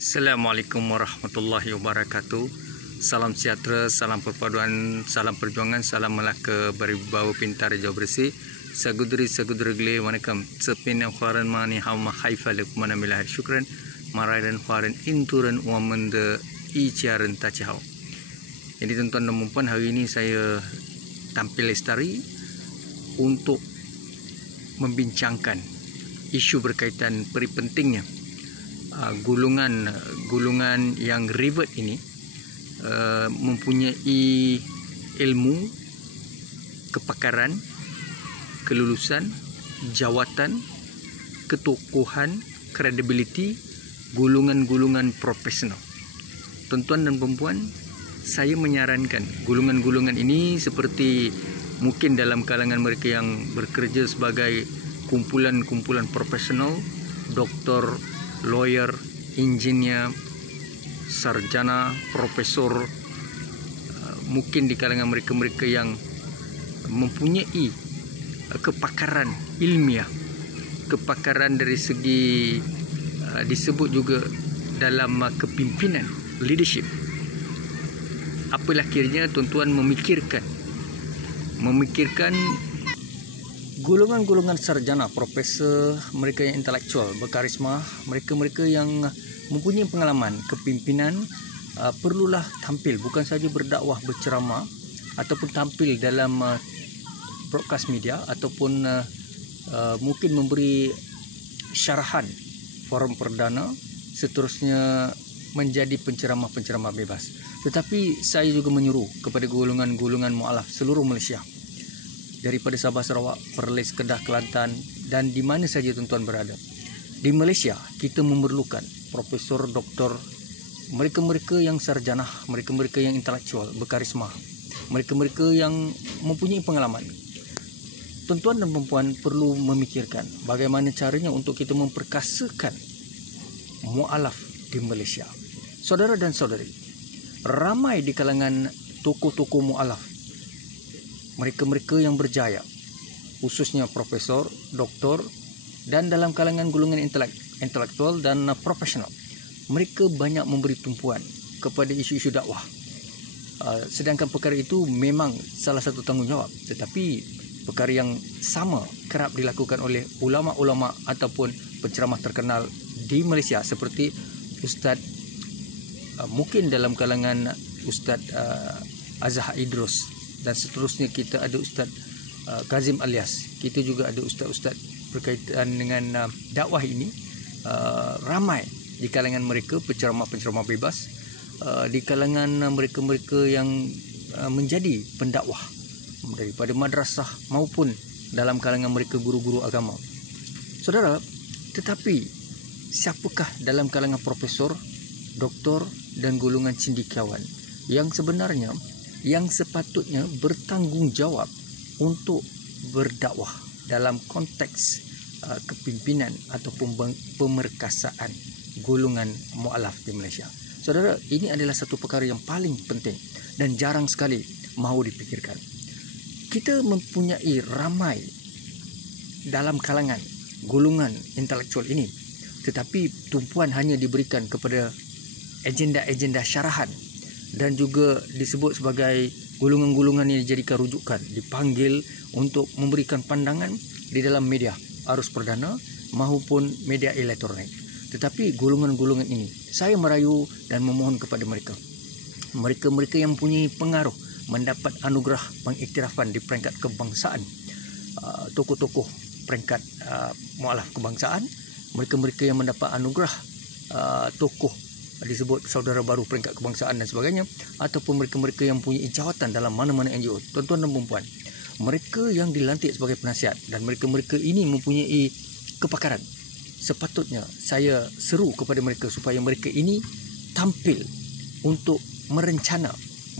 Assalamualaikum warahmatullahi wabarakatuh. Salam sejahtera, salam perpaduan, salam perjuangan, salam Melaka berwibawa pintar jauh bersih. Sagudri gele wanakam sepin khwaran mani hawma haifa lekmana milah syukran maraidan khwaran inturan wamanda iciaran tacihau. Jadi tuan-tuan dan puan, hari ini saya tampil lestari untuk membincangkan isu berkaitan peri pentingnya gulungan yang rivet ini mempunyai ilmu, kepakaran, kelulusan, jawatan, ketokohan, kredibiliti, gulungan-gulungan profesional. Tuan-tuan dan perempuan, saya menyarankan gulungan-gulungan ini seperti mungkin dalam kalangan mereka yang bekerja sebagai kumpulan-kumpulan profesional, doktor, lawyer, engineer, sarjana, profesor, mungkin di kalangan mereka-mereka yang mempunyai kepakaran ilmiah, kepakaran dari segi disebut juga dalam kepimpinan, leadership. Apalah kiranya tuan-tuan memikirkan golongan-golongan sarjana, profesor, mereka yang intelektual, berkarisma, mereka-mereka yang mempunyai pengalaman kepimpinan, perlulah tampil, bukan saja berdakwah, berceramah ataupun tampil dalam broadcast media ataupun mungkin memberi syarahan forum perdana, seterusnya menjadi penceramah-penceramah bebas. Tetapi saya juga menyuruh kepada golongan-golongan mualaf seluruh Malaysia, daripada Sabah, Sarawak, Perlis, Kedah, Kelantan dan di mana saja tuan-tuan berada. Di Malaysia kita memerlukan profesor, doktor, mereka-mereka yang sarjana, mereka-mereka yang intelektual, berkarisma, mereka-mereka yang mempunyai pengalaman. Tuan-tuan dan perempuan perlu memikirkan bagaimana caranya untuk kita memperkasakan mualaf di Malaysia. Saudara dan saudari, ramai di kalangan tokoh-tokoh mualaf, mereka-mereka yang berjaya, khususnya profesor, doktor dan dalam kalangan golongan intelektual dan profesional, mereka banyak memberi tumpuan kepada isu-isu dakwah. Sedangkan perkara itu memang salah satu tanggungjawab, tetapi perkara yang sama kerap dilakukan oleh ulama-ulama ataupun penceramah terkenal di Malaysia seperti Ustaz, mungkin dalam kalangan Ustaz Azhar Idrus, dan seterusnya kita ada Ustaz Kazim Alias. Kita juga ada ustaz-ustaz berkaitan dengan dakwah ini. Ramai di kalangan mereka penceramah-penceramah bebas, di kalangan mereka-mereka yang menjadi pendakwah daripada madrasah maupun dalam kalangan mereka guru-guru agama. Saudara, tetapi siapakah dalam kalangan profesor, doktor dan golongan cendekiawan yang sebenarnya yang sepatutnya bertanggungjawab untuk berdakwah dalam konteks kepimpinan ataupun pemerkasaan golongan mualaf di Malaysia? Saudara, ini adalah satu perkara yang paling penting dan jarang sekali mahu dipikirkan. Kita mempunyai ramai dalam kalangan golongan intelektual ini, tetapi tumpuan hanya diberikan kepada agenda-agenda syarahan dan juga disebut sebagai golongan-golongan yang dijadikan rujukan, dipanggil untuk memberikan pandangan di dalam media arus perdana maupun media elektronik. Tetapi golongan-golongan ini, saya merayu dan memohon kepada mereka yang mempunyai pengaruh, mendapat anugerah pengiktirafan di peringkat kebangsaan, tokoh-tokoh peringkat mualaf kebangsaan, mereka-mereka yang mendapat anugerah tokoh disebut saudara baru peringkat kebangsaan dan sebagainya, ataupun mereka-mereka yang punya jawatan dalam mana-mana NGO, tuan-tuan dan perempuan, mereka yang dilantik sebagai penasihat dan mereka-mereka ini mempunyai kepakaran. Sepatutnya saya seru kepada mereka supaya mereka ini tampil untuk merencana,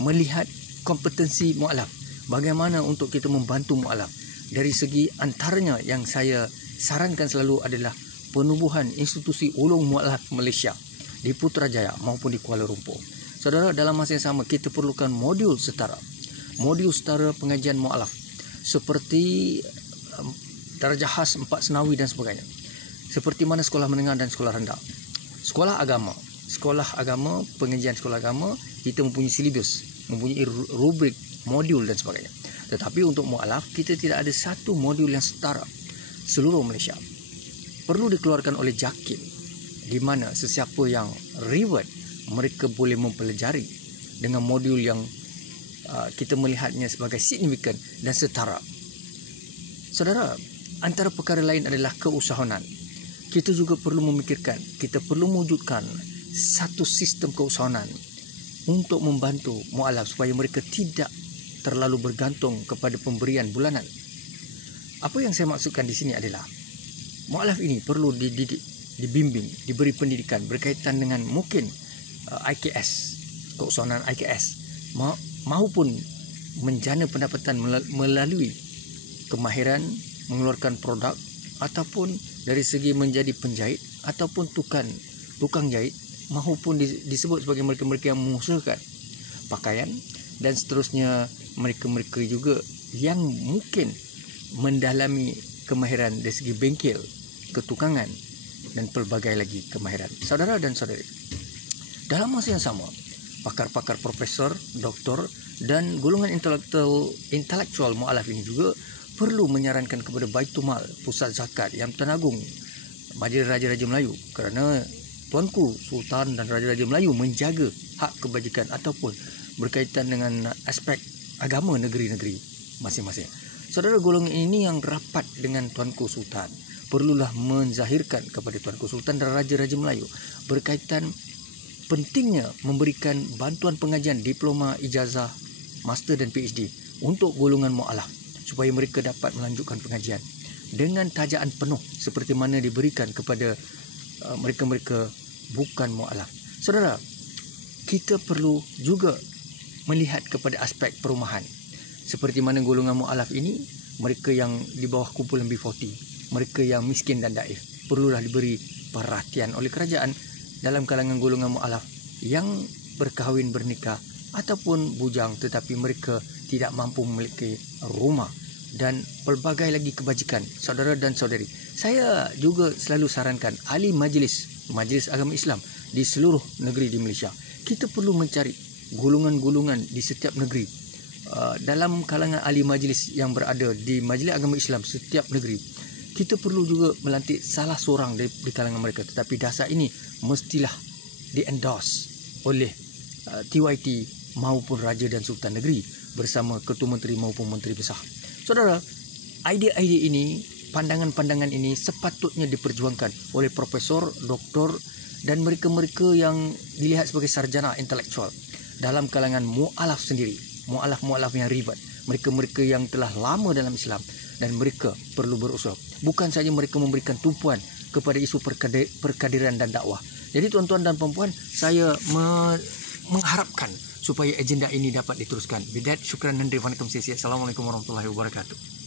melihat kompetensi mualaf, bagaimana untuk kita membantu mualaf. Dari segi antaranya yang saya sarankan selalu adalah penubuhan institusi ulung mualaf Malaysia di Putrajaya maupun di Kuala Lumpur. Saudara, dalam masa yang sama kita perlukan modul setara pengajian mualaf seperti darjah khas 4 senawi dan sebagainya. Seperti mana sekolah menengah dan sekolah rendah, sekolah agama, sekolah agama, pengajian sekolah agama, kita mempunyai silibus, mempunyai rubrik, modul dan sebagainya. Tetapi untuk mu'alaf, kita tidak ada satu modul yang setara seluruh Malaysia. Perlu dikeluarkan oleh JAKIM, di mana sesiapa yang reward, mereka boleh mempelajari dengan modul yang kita melihatnya sebagai signifikan dan setara. Saudara, antara perkara lain adalah keusahawanan. Kita juga perlu memikirkan, kita perlu mewujudkan satu sistem keusahawanan untuk membantu mu'alaf supaya mereka tidak terlalu bergantung kepada pemberian bulanan. Apa yang saya maksudkan di sini adalah mu'alaf ini perlu dididik, dibimbing, diberi pendidikan berkaitan dengan mungkin IKS, keusahawanan IKS, maupun menjana pendapatan melalui kemahiran mengeluarkan produk, ataupun dari segi menjadi penjahit ataupun tukang jahit, maupun disebut sebagai mereka-mereka yang mengusahakan pakaian, dan seterusnya mereka-mereka juga yang mungkin mendalami kemahiran dari segi bengkel, ketukangan dan pelbagai lagi kemahiran. Saudara dan saudari, dalam masa yang sama, pakar-pakar profesor, doktor dan golongan intelektual mu'alaf ini juga perlu menyarankan kepada Baitul Mal, pusat zakat yang tenagung Majlis Raja-Raja Melayu, kerana Tuanku Sultan dan Raja-Raja Melayu menjaga hak kebajikan ataupun berkaitan dengan aspek agama negeri-negeri masing-masing. Saudara, golongan ini yang rapat dengan Tuanku Sultan perlulah menzahirkan kepada Tuanku Sultan dan Raja-Raja Melayu berkaitan pentingnya memberikan bantuan pengajian diploma, ijazah, master dan PhD untuk golongan mu'alaf, supaya mereka dapat melanjutkan pengajian dengan tajaan penuh seperti mana diberikan kepada mereka-mereka bukan mu'alaf. Saudara, kita perlu juga melihat kepada aspek perumahan. Seperti mana golongan mu'alaf ini, mereka yang di bawah kumpulan B40, mereka yang miskin dan daif, perlulah diberi perhatian oleh kerajaan dalam kalangan golongan mu'alaf yang berkahwin, bernikah ataupun bujang tetapi mereka tidak mampu memiliki rumah dan pelbagai lagi kebajikan. Saudara dan saudari, saya juga selalu sarankan ahli majlis agama Islam di seluruh negeri di Malaysia, kita perlu mencari golongan-golongan di setiap negeri, dalam kalangan ahli majlis yang berada di majlis agama Islam setiap negeri. Kita perlu juga melantik salah seorang di kalangan mereka, tetapi dasar ini mestilah di-endorse oleh TYT maupun Raja dan Sultan Negeri bersama Ketua Menteri maupun Menteri Besar. Saudara, idea-idea ini, pandangan-pandangan ini sepatutnya diperjuangkan oleh profesor, doktor dan mereka-mereka yang dilihat sebagai sarjana intelektual dalam kalangan mu'alaf sendiri, mu'alaf-mu'alaf yang ribat, mereka-mereka yang telah lama dalam Islam, dan mereka perlu berusaha. Bukan saja mereka memberikan tumpuan kepada isu perkadiran dan dakwah. Jadi tuan-tuan dan puan-puan, saya mengharapkan supaya agenda ini dapat diteruskan. Bidat, syukran dan terima kasih. Assalamualaikum warahmatullahi wabarakatuh.